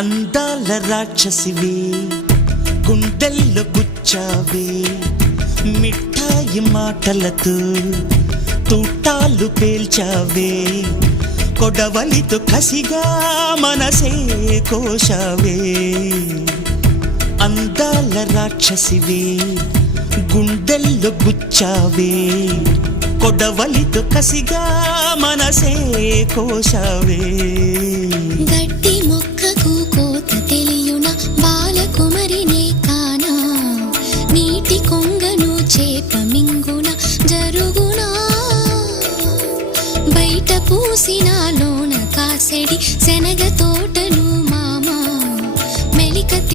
అందాల రాక్షసివే గుండెల్లో గుచ్చావే మిఠాయి మాటలతో తూటాలు పేల్చావే కొడవలితో కసిగా మనసే కోశావే అందాల రాక్షసివే గుండెల్లో గుచ్చావే కొడవలితో కసిగా మనసే కోశావే